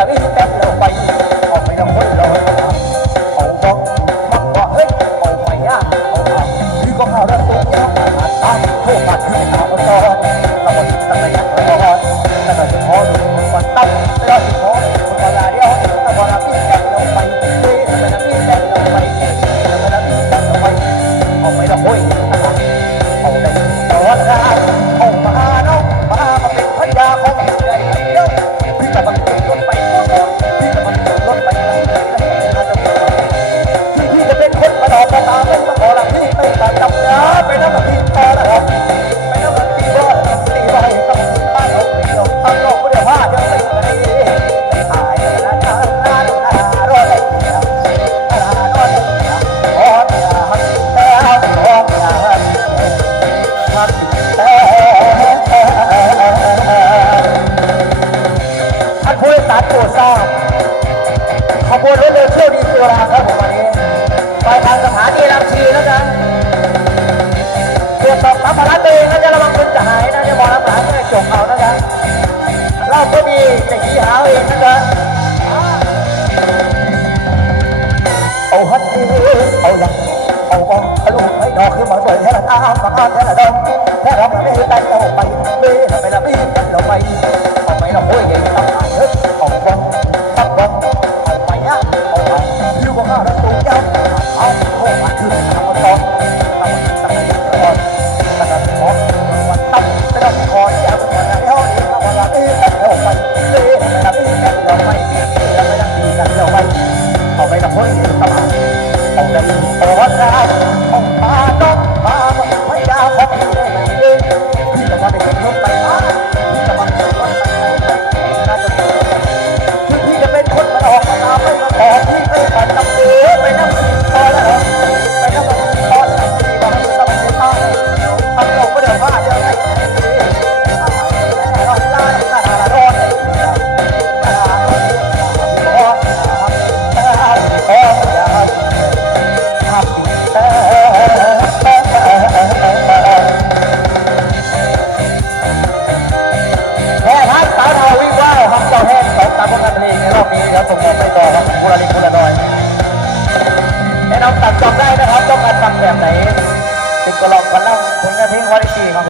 ละวิแป๊บเราไปออกไปทำคนเรออกบอกว่เฮ้ยเอาไปย่คือก็ข้าวแล้วตุ้งแล้วอาตาโทษปัดให้เอต่อเราบอกตั้งแต่ยังไม่พอตั้งแต่พอดูมันตั้งไม่ได้พอคนเวลาเดียวตั้งแต่วิแป๊บเราไปเลยตั้งแต่วิแป๊บเราไปเลยตั้แต่วแป๊เราไปเอาไปละโอ้ยเอาได้อแล้ ที่ยวดีตัวลาครับผมวันนี้ไปทางสถานีลำชีแล้วกันเตรียมตอบรับภาระตัวเองนะจะระวังคนจะหายนะจะมองรับหลังไม่จบเอานะจ๊ะเราก็มีจะขี้หาวเองนะจ๊ะเอาฮัตดีเอาหลังเอาบองเอาลูกให้ดอกคือหมอนสวยแท้ละตามมาแท้ละดองแท้เราไม่ให้ใจเราไป เอาได้ตอนแรกเอามาน้องมาก นะนำตัดจบได้นะครับต้องการฟังแบบไหนติดกระลองกันเล่าผลงานเพลงวาไรตี้ครับ